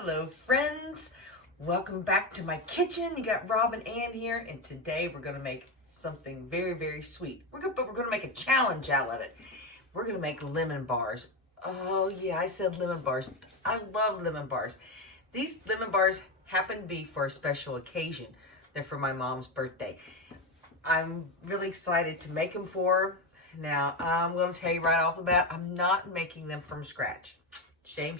Hello friends, welcome back to my kitchen. You got Rob and Ann here, and today we're going to make something very sweet. We're going to make a challenge out of it. We're going to make lemon bars. Oh yeah, I said lemon bars. I love lemon bars. These lemon bars happen to be for a special occasion. They're for my mom's birthday. I'm really excited to make them for her. Now, I'm going to tell you right off the bat, I'm not making them from scratch. Shame,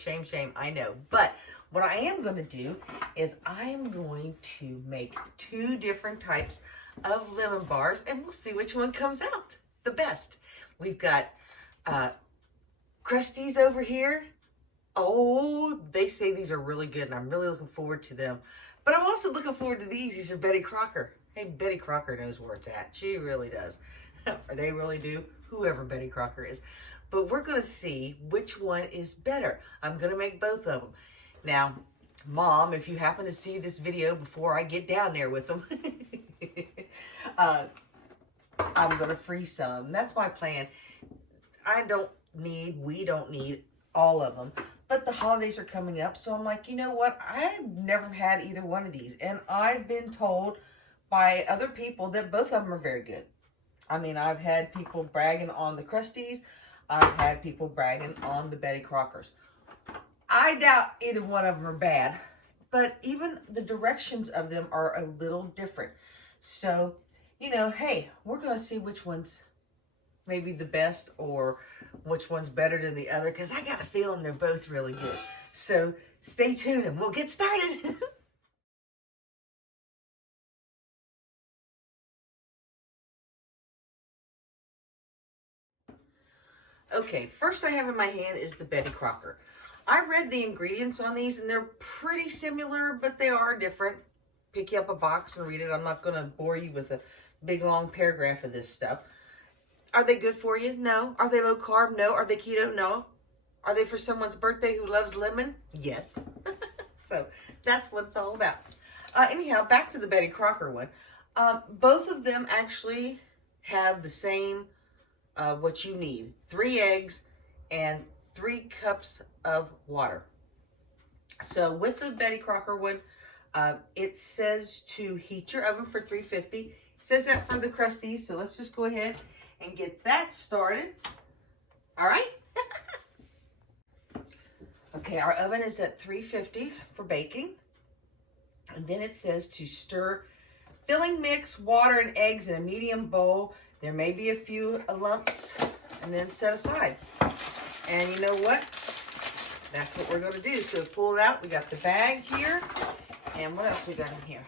I know. But what I am going to do is I'm going to make two different types of lemon bars, and we'll see which one comes out the best. We've got Krusties over here. Oh, they say these are really good, and I'm really looking forward to them. But I'm also looking forward to these. These are Betty Crocker. Hey, Betty Crocker knows where it's at. She really does. Or they really do. Whoever Betty Crocker is. But we're going to see which one is better. I'm going to make both of them. Now, Mom, if you happen to see this video before I get down there with them, I'm going to freeze some. That's my plan. We don't need all of them. But the holidays are coming up, so I'm like, you know what? I've never had either one of these. And I've been told by other people that both of them are very good. I mean, I've had people bragging on the Krusties. I've had people bragging on the Betty Crockers. I doubt either one of them are bad, but even the directions of them are a little different. So, you know, hey, we're going to see which one's maybe the best or which one's better than the other, because I got a feeling they're both really good. So stay tuned and we'll get started. Okay, first I have in my hand is the Betty Crocker. I read the ingredients on these and they're pretty similar, but they are different. Pick you up a box and read it. I'm not going to bore you with a big long paragraph of this stuff. Are they good for you? No. Are they low carb? No. Are they keto? No. Are they for someone's birthday who loves lemon? Yes. So that's what it's all about. Anyhow, back to the Betty Crocker one. Both of them actually have the same what you need: 3 eggs and 3 cups of water. So with the Betty Crocker one, it says to heat your oven for 350. It says that for the Krusties, so let's just go ahead and get that started. All right. Okay, our oven is at 350 for baking. And then it says to stir filling mix, water, and eggs in a medium bowl. There may be a few lumps, and then set aside. And you know what? That's what we're going to do. So pull it out. We got the bag here. And what else we got in here?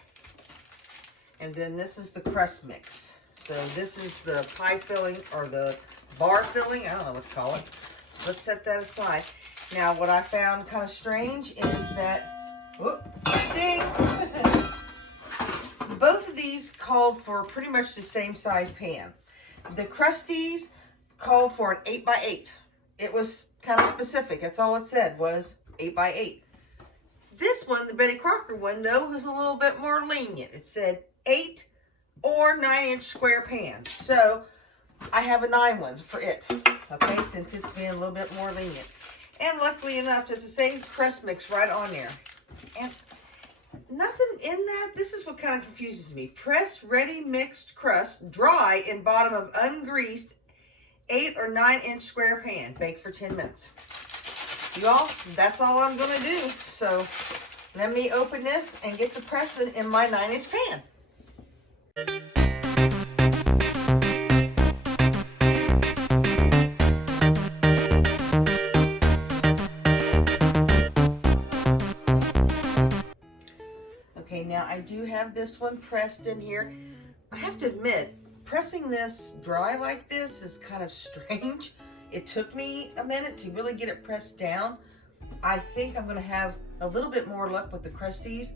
And then this is the crust mix. So this is the pie filling or the bar filling. I don't know what to call it. So let's set that aside. Now, what I found kind of strange is that, whoop, ding. Both of these called for pretty much the same size pan. The Krusties called for an 8x8. It was kind of specific. That's all it said was 8x8. This one, the Betty Crocker one, though, was a little bit more lenient. It said 8 or 9-inch square pan. So I have a 9 one for it. Okay, since it's being a little bit more lenient. And luckily enough, there's the same crust mix right on there. And nothing in that. This is what kind of confuses me. Press ready mixed crust dry in bottom of ungreased 8 or 9-inch square pan. Bake for 10 minutes. You all, that's all I'm going to do. So let me open this and get the press in my 9-inch pan. Okay, now I do have this one pressed in here. I have to admit, pressing this dry like this is kind of strange. It took me a minute to really get it pressed down. I think I'm going to have a little bit more luck with the Krusties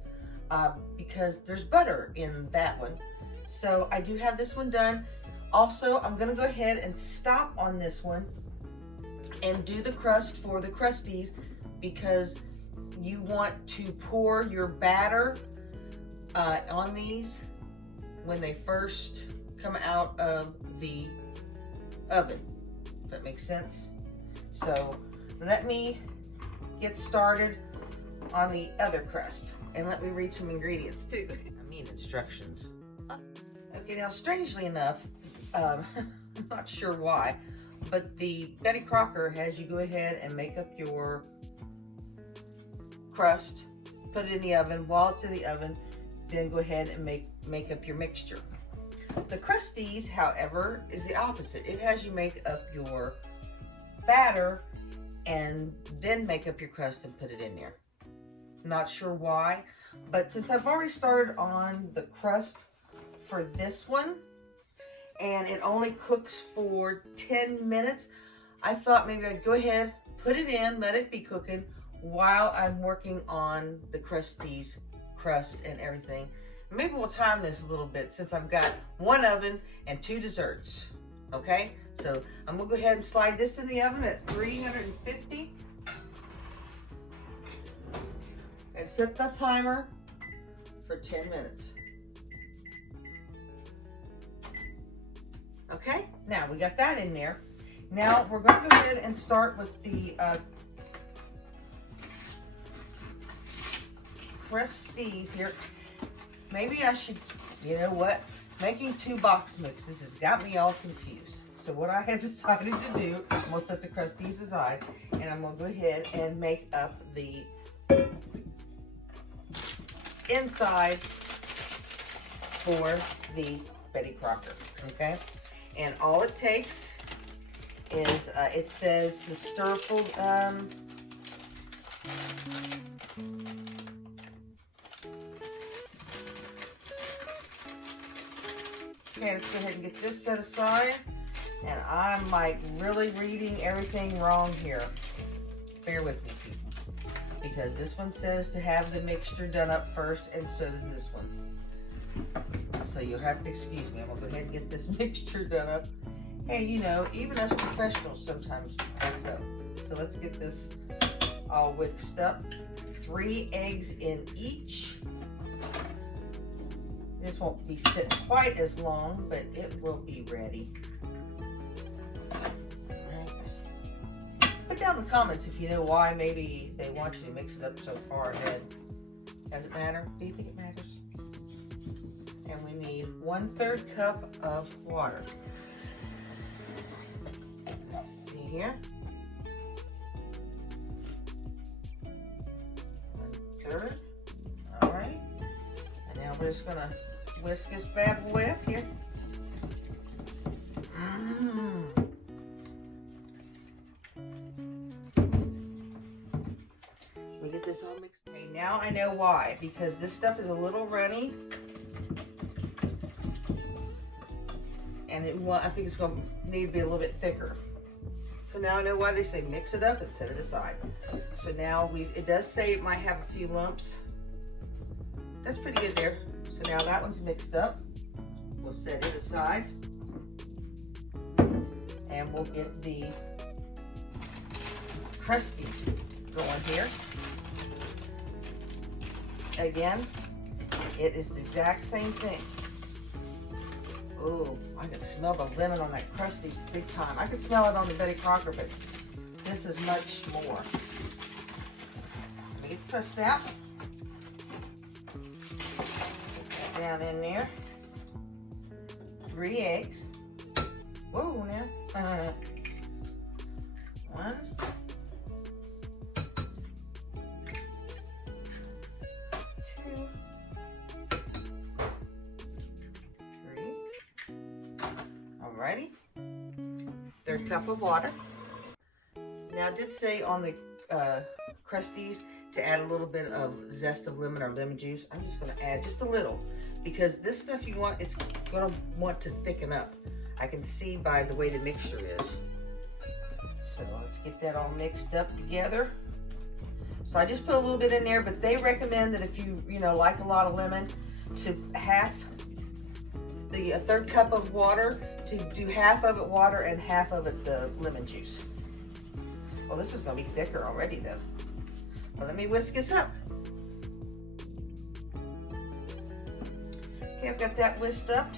because there's butter in that one. So I do have this one done. Also, I'm going to go ahead and stop on this one and do the crust for the Krusties because you want to pour your batter on these when they first come out of the oven, if that makes sense. So let me get started on the other crust. And let me read some ingredients too. I mean instructions. Okay, now strangely enough, I'm not sure why, but the Betty Crocker has you go ahead and make up your crust, put it in the oven. While it's in the oven, then go ahead and make up your mixture. The Crusties, however, is the opposite. It has you make up your batter and then make up your crust and put it in there. Not sure why, but since I've already started on the crust for this one, and it only cooks for 10 minutes, I thought maybe I'd go ahead, put it in, let it be cooking while I'm working on the Crusties crust and everything. Maybe we'll time this a little bit since I've got one oven and 2 desserts. Okay, so I'm gonna go ahead and slide this in the oven at 350 and set the timer for 10 minutes. Okay, now we got that in there. Now we're going to go ahead and start with the Crusties here. Maybe I should, you know what? Making 2 box mixes has got me all confused. So what I have decided to do, I'm going to set the Crusties aside, and I'm going to go ahead and make up the inside for the Betty Crocker, okay? And all it takes is, it says the stirful, okay, let's go ahead and get this set aside. And I'm like really reading everything wrong here. Bear with me, people. Because this one says to have the mixture done up first, and so does this one. So you'll have to excuse me. I'm gonna go ahead and get this mixture done up. Hey, you know, even us professionals sometimes mess up. So let's get this all whisked up. 3 eggs in each. This won't be sitting quite as long, but it will be ready. Put down in the comments if you know why maybe they want you to mix it up so far ahead. Does it matter? Do you think it matters? And we need 1/3 cup of water. Let's see here. 1/3. All right. And now we're just gonna whisk this bad boy up here. We get this all mixed. Okay, now I know why. Because this stuff is a little runny. And I think it's going to need to be a little bit thicker. So now I know why they say mix it up and set it aside. So now it does say it might have a few lumps. That's pretty good there. So now that one's mixed up. We'll set it aside. And we'll get the Crusties going here. Again, it is the exact same thing. Oh, I can smell the lemon on that Crusty big time. I can smell it on the Betty Crocker, but this is much more. Let me get the crust out. Put that down in there. 3 eggs. Whoa, now. 1. 2. 3. Alrighty. 1/3 cup of water. Now, I did say on the Crusties to add a little bit of zest of lemon or lemon juice. I'm just going to add just a little because this stuff it's going to want to thicken up. I can see by the way the mixture is. So let's get that all mixed up together. So I just put a little bit in there, but they recommend that if you like a lot of lemon, to half the 1/3 cup of water, to do half of it water and half of it the lemon juice. Well, this is going to be thicker already though. Well, let me whisk this up. Okay, I've got that whisked up.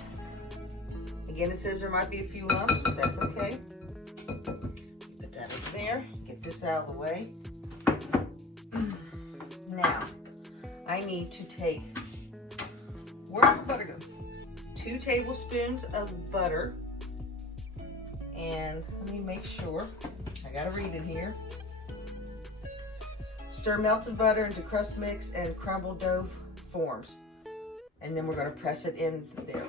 Again, it says there might be a few lumps, but that's okay. Put that in there. Get this out of the way. Now, Now, I need to take, where did the butter go? 2 tablespoons of butter. And let me make sure, I gotta read it here. Stir melted butter into crust mix and crumbled dough forms. And then we're gonna press it in there.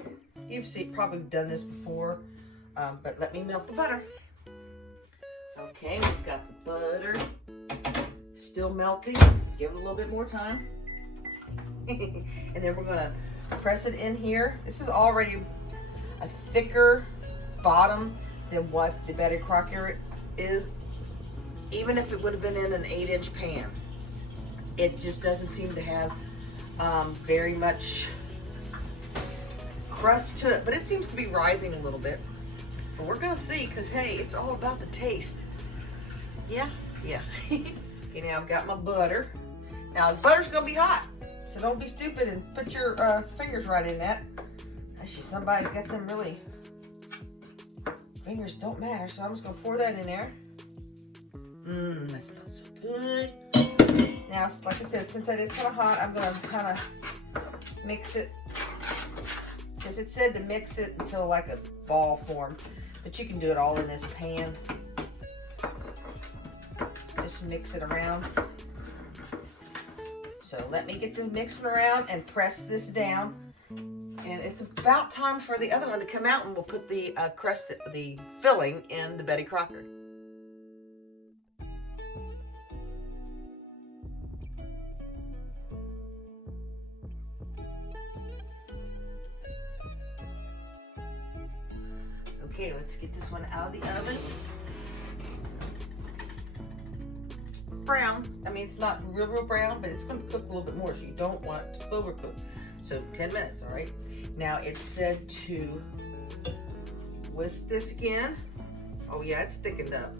You've probably done this before, but let me melt the butter. Okay, we've got the butter still melting. Give it a little bit more time. And then we're gonna press it in here. This is already a thicker bottom than what the Betty Crocker is. Even if it would have been in an 8-inch pan, it just doesn't seem to have very much crust to it, but it seems to be rising a little bit. But we're gonna see, because hey, it's all about the taste. Yeah. Okay, now I've got my butter. Now the butter's gonna be hot, so don't be stupid and put your fingers right in that. Actually, somebody's got them really, fingers don't matter, so I'm just gonna pour that in there. That smells so good. Now, like I said, since that is kind of hot, I'm gonna kind of mix it, because it said to mix it until like a ball form, but you can do it all in this pan. Just mix it around. So let me get this mixing around and press this down. And it's about time for the other one to come out, and we'll put the the filling in the Betty Crocker. Okay, let's get this one out of the oven. Brown. I mean, it's not real brown, but it's going to cook a little bit more, so you don't want it to overcook. So 10 minutes, all right? Now, it said to whisk this again. Oh, yeah, it's thickened up.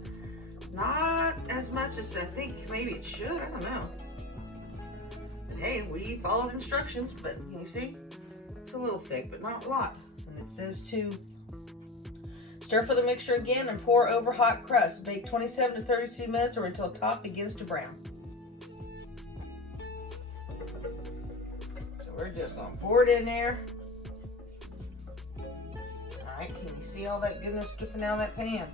Not as much as I think maybe it should. I don't know. But hey, we followed instructions, but you see, it's a little thick, but not a lot. And it says to stir for the mixture again and pour over hot crust. Bake 27 to 32 minutes or until top begins to brown. So we're just going to pour it in there. Alright, can you see all that goodness dripping out of that pan?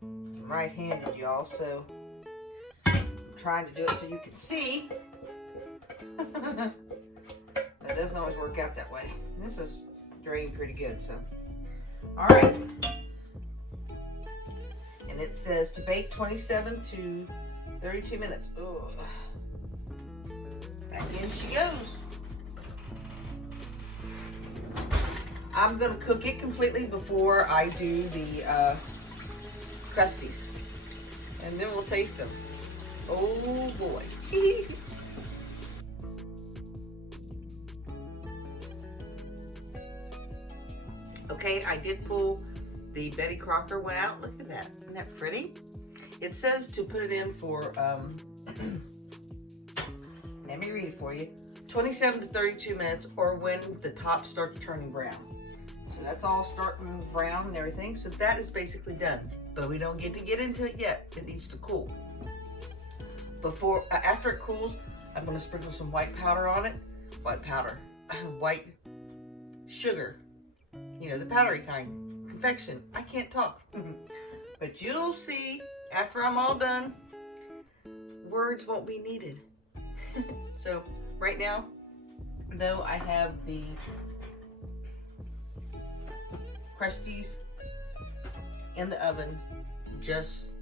I'm right-handed, y'all, so I'm trying to do it so you can see. That doesn't always work out that way. This is drained pretty good, so. All right. And it says to bake 27 to 32 minutes. Ugh. Back in she goes. I'm gonna cook it completely before I do the crusties. And then we'll taste them. Oh boy. Okay, I did pull the Betty Crocker one out. Look at that. Isn't that pretty? It says to put it in for, let me read it for you, 27 to 32 minutes or when the top starts turning brown. So that's all starting brown and everything. So that is basically done. But we don't get to get into it yet. It needs to cool. After it cools, I'm going to sprinkle some white powder on it. White sugar. You know, the powdery kind. Confection. I can't talk. But you'll see, after I'm all done, words won't be needed. So, right now, though, I have the crusties in the oven, just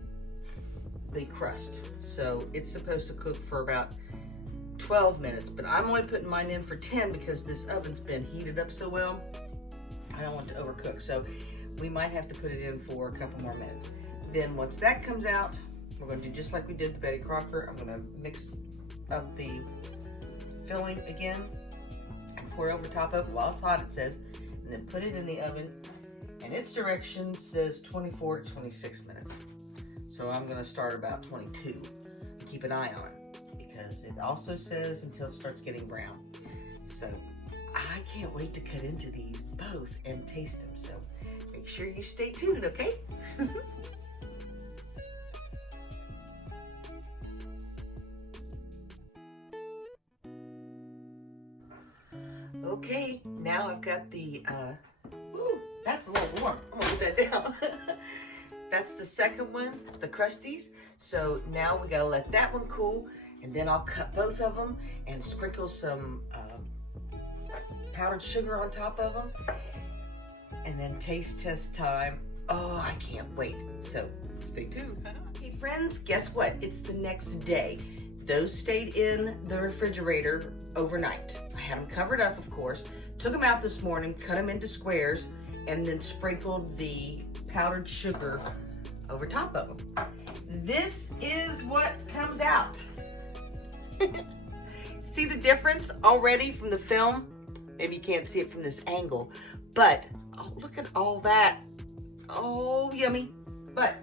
the crust. So, it's supposed to cook for about 12 minutes, but I'm only putting mine in for 10 because this oven's been heated up so well. I don't want to overcook, so we might have to put it in for a couple more minutes. Then once that comes out, we're going to do just like we did the Betty Crocker. I'm going to mix up the filling again and pour it over top of it while it's hot, it says, and then put it in the oven. And its directions says 24 to 26 minutes. So I'm going to start about 22 and keep an eye on it because it also says until it starts getting brown. So I can't wait to cut into these both and taste them. So make sure you stay tuned, okay? Okay, now I've got the, ooh, that's a little warm. I'm gonna put that down. That's the second one, the Krusties. So now we gotta let that one cool, and then I'll cut both of them and sprinkle some powdered sugar on top of them. And then taste test time. Oh, I can't wait. So stay tuned. Hey friends, guess what? It's the next day. Those stayed in the refrigerator overnight. I had them covered up, of course. Took them out this morning, cut them into squares, and then sprinkled the powdered sugar over top of them. This is what comes out. See the difference already from the film? Maybe you can't see it from this angle, but oh, look at all that. Oh, yummy. But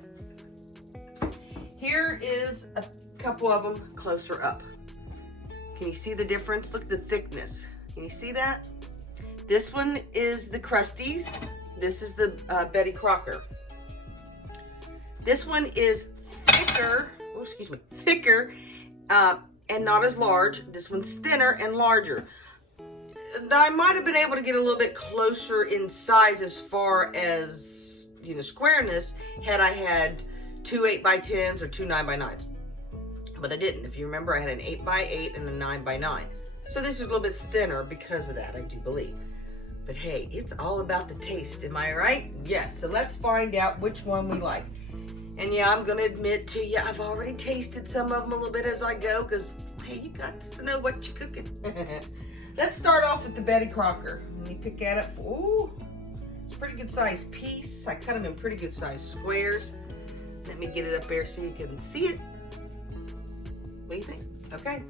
here is a couple of them closer up. Can you see the difference? Look at the thickness. Can you see that? This one is the Krusties. This is the Betty Crocker. This one is thicker, oh, excuse me, thicker and not as large. This one's thinner and larger. I might have been able to get a little bit closer in size as far as, you know, squareness had I had 2 8x10s or 2 9x9s. But I didn't. If you remember, I had an 8x8 and a 9x9. So this is a little bit thinner because of that, I do believe. But hey, it's all about the taste, am I right? Yes, so let's find out which one we like. And yeah, I'm gonna admit to you, I've already tasted some of them a little bit as I go, because hey, you got to know what you're cooking. Let's start off with the Betty Crocker. Let me pick that up. Ooh, it's a pretty good sized piece. I cut them in pretty good sized squares. Let me get it up there so you can see it. What do you think? Okay,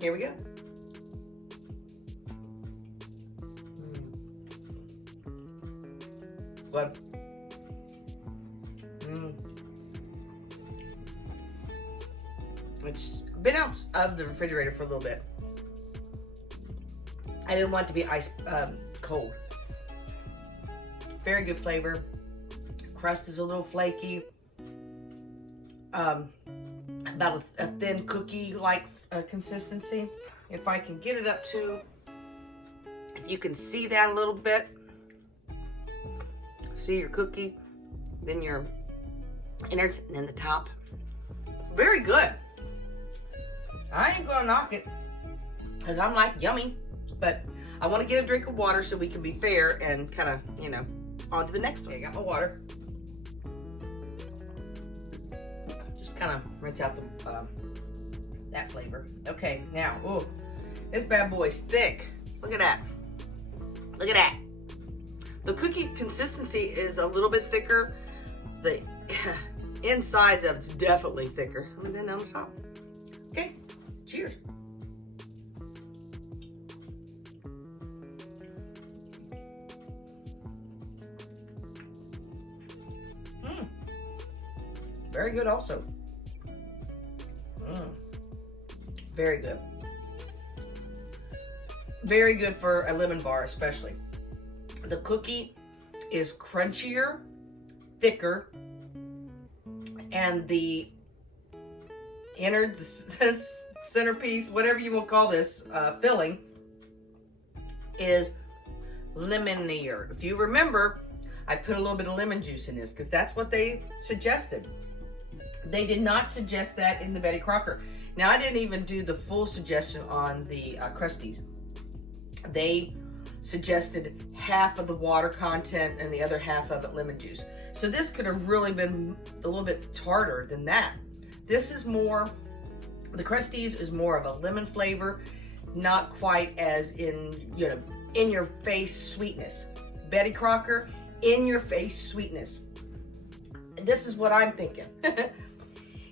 here we go. Good. It's been out of the refrigerator for a little bit. I didn't want it to be ice cold. Very good flavor. Crust is a little flaky. About a thin cookie-like consistency. If I can get it up to, if you can see that a little bit. See your cookie, then your innards, and then the top. Very good. I ain't gonna knock it, because I'm like, yummy. But I want to get a drink of water so we can be fair and kind of, you know, on to the next one. Okay, I got my water. Just kind of rinse out the that flavor. Okay, now, oh, this bad boy's thick. Look at that. Look at that. The cookie consistency is a little bit thicker. The insides of it's definitely thicker. And then on the top. Okay, cheers. Very good also. Very good. Very good for a lemon bar especially. The cookie is crunchier, thicker, and the innards, centerpiece, whatever you will call this, filling, is lemonier. If you remember, I put a little bit of lemon juice in this because that's what they suggested. They did not suggest that in the Betty Crocker. Now, I didn't even do the full suggestion on the Krusties. They suggested half of the water content and the other half of it lemon juice. So this could have really been a little bit tartar than that. This is more, the Krusties is more of a lemon flavor, not quite as in, you know, in your face sweetness. Betty Crocker, in your face sweetness. This is what I'm thinking.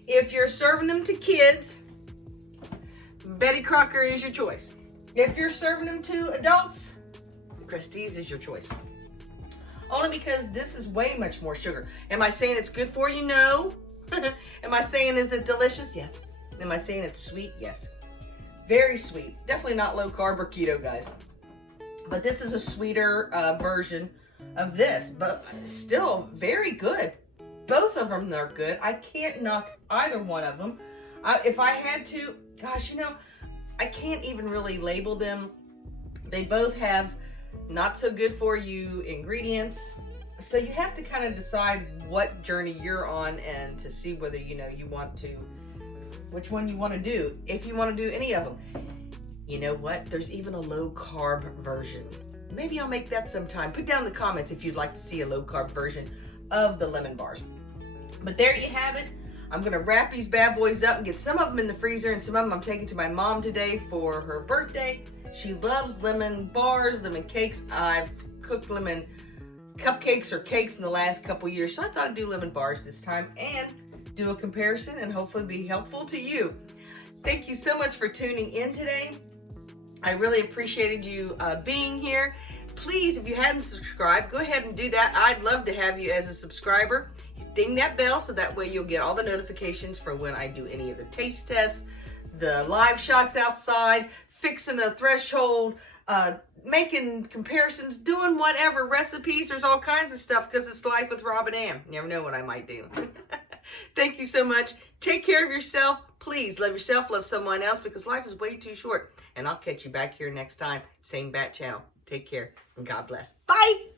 If you're serving them to kids, Betty Crocker is your choice. If you're serving them to adults, Krusties is your choice. Only because this is way much more sugar. Am I saying it's good for you? No. Am I saying is it delicious? Yes. Am I saying it's sweet? Yes. Very sweet. Definitely not low carb or keto, guys. But this is a sweeter version of this, but still very good. Both of them are good. I can't knock either one of them. If I had to, gosh, you know, I can't even really label them. They both have not so good for you ingredients. So you have to kind of decide what journey you're on and to see whether, you know, you want to, which one you want to do. If you want to do any of them. You know what? There's even a low carb version. Maybe I'll make that sometime. Put down in the comments if you'd like to see a low carb version of the lemon bars. But there you have it. I'm going to wrap these bad boys up and get some of them in the freezer, and some of them I'm taking to my mom today for her birthday. She loves lemon bars, lemon cakes. I've cooked lemon cupcakes or cakes in the last couple years, so I thought I'd do lemon bars this time and do a comparison and hopefully be helpful to you. Thank you so much for tuning in today. I really appreciated you being here. Please, if you hadn't subscribed, go ahead and do that. I'd love to have you as a subscriber. Ding that bell so that way you'll get all the notifications for when I do any of the taste tests, the live shots outside, fixing a threshold, making comparisons, doing whatever, recipes. There's all kinds of stuff because it's Life with Rob and Ann. You never know what I might do. Thank you so much. Take care of yourself. Please love yourself, love someone else, because life is way too short. And I'll catch you back here next time. Same bat channel. Take care and God bless. Bye.